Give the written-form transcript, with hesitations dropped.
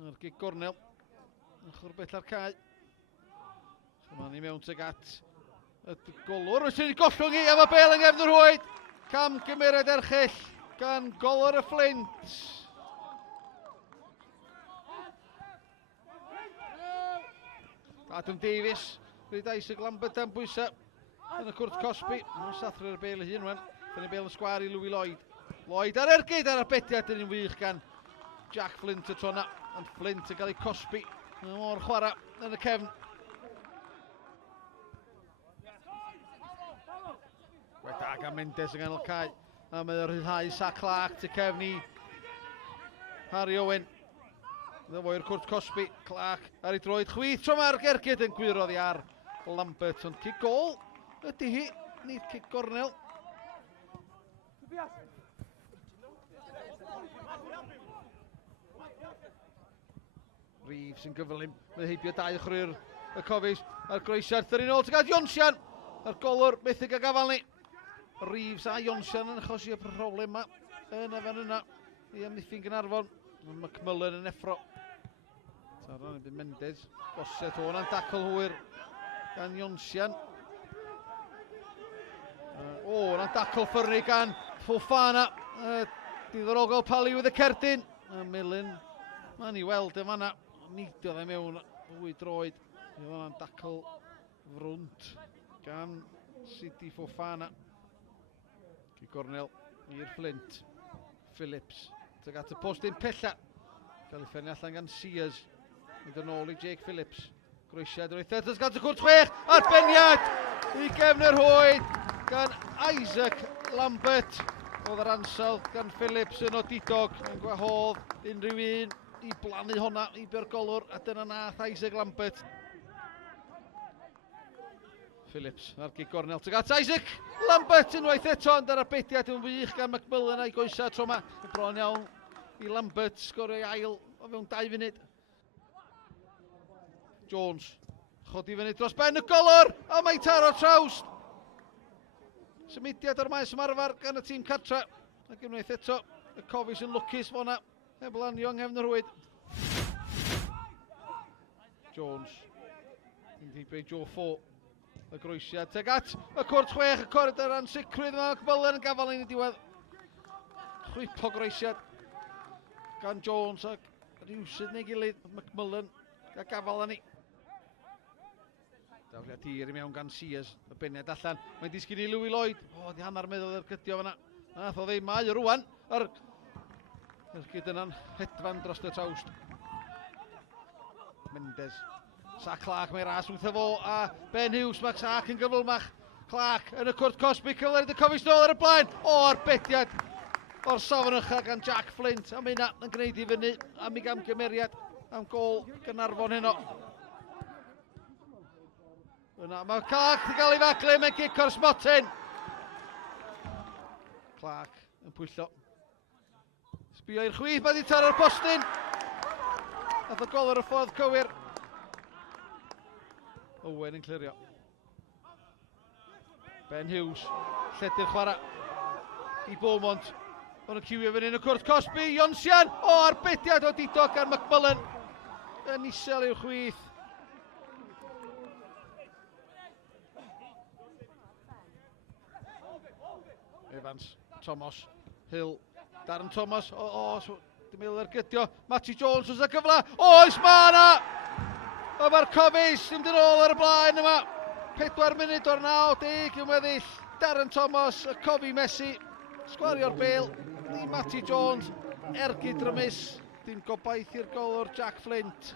Yr gig gornel. Ochr bella'r cae. Yma ni mewn teg at y golwr. Wyt ti'n gollwng hi, a mae bel yng nghefn yr hwyd. Cam gymeriad erchill gan golwr y Fflint. Adam Davies, rhaid Isaac Lambert am bwysau yn y cwrt Cosby. Mae'n sathru'r bel y hun wan. Fyny bel yn sgwar i Louis Lloyd. Lloyd ar ergyd ar arbediad yn un wych gan Jack Fflint y tona. Ond Fflint yn cael ei Cosby. O'r chwarae yn y cefn. Gweda gan Mendes yn ganol cae. A mae'n rhyddhau Sa Clark tu cefn i Harry Owen. Ddefoi'r cwrt Cosby, Clark ar ei droed chwith tro mae'r gergyd yn gwirodd i ar Lambert, ond cig gol ydy hi, nid cig gornel. Reeves yn gyflym, mae heibio dau ochr y cofis a'r groesiad, thyrru nôl tygad Jonsian, a'r golwr methu gael gafal ni. Reeves a Jonsian yn achosi y problem yma yn y fan yna i amddiffyn Gaernarfon. Mae McMullen yn effro. Taran yn bydd Mendes. Gosset o'n dacl hwyr gan Jonsian. O'n dacl ffyrnu gan Fofana. Diddorol pali wydd y cerdyn. Melin. Mae'n i weld y fanna. Neidio dde mewn fwy droed. O'n dacl frwnt gan Sidi Fofana. Gornel i'r Fflint. Phillips. Tag at y postyn pella. Cael ei ffenni allan gan Sears. Mynd yn ôl i Jake Phillips. Groesiad o'r eithaf. Gan y cwrt chwech. Arbeniad i gefn yr hwyd gan Isaac Lambert. Oedd yr ansawdd gan Phillips yn odidog. Yn gwahodd unrhyw un i blannu honna i bergolwr. A dyna nath Isaac Lambert. Phillips ar gig gornel. Tag at Isaac Lambert unwaith eto. Ond ar arbediad yn wych gan McMullen a'i goesa tro yma. Bron iawn i Lambert sgorio ei ail o fewn 2 funud. Jones, chodi fyny dros ben y golwr, a mae'n taro trawst. Symudiad o'r maes ymarfer gan y tîm cartra. Ac unwaith eto, y cofis yn lwcus fo na, heb lanio yng nghefn yr hwyd. Jones, yn dibeu Joe Fo, y groesiad. Teg at y cwrt chwech, y corridor ansicrwydd yma, McMullen yn gafal ein i diwedd. Chwipo groesiad gan Jones ac rhywsyd neu gilydd McMullen a gafal ni. Dafliad hir i mewn gan Sears, y beniad allan. Mae'n disgyn i Louis Lloyd. O, di hanner meddwl yr gydio fanna. Nath o ddim mae rwan. Yr gyd yna'n hedfan dros y trawst. Mendes. Sa Clark mae'n ras wrth efo a Ben Hughes. Mae Sac yn gyflmach. Clark yn y cwrt Cosby. Cyflered y cofis nôl ar y blaen. O, arbediad o'r safon ycha gan Jack Fflint. A mae hynna yn gwneud i fyny am ei gamgymeriad am gol Gaernarfon heno. Yna mae Clark wedi cael ei faglu mewn gic o'r smotyn. Clark yn pwyllo. Sbio i'r chwith, mae wedi taro'r postyn. Nath o gol ar y ffordd cywir. Owen yn clirio. Ben Hughes, lledu'r chwarae i Beaumont. O'n y ciwio fyny yn y cwrt Cosby, Jonsian. O, arbediad o didog ar McMullen. Yn isel i'w chwith. Evans, Thomas, Hill, Darren Thomas, dim meddwl ar gydio, Matty Jones oes y gyfle, oes ma na! O mae'r cofis, dim dyn ôl ar y blaen yma, 4 munud o'r 90 yn weddill, Darren Thomas, y cofi Messi, sgwario'r bel, ni Matty Jones, ergyd rymus, dim gobaith i'r golwr Jack Fflint.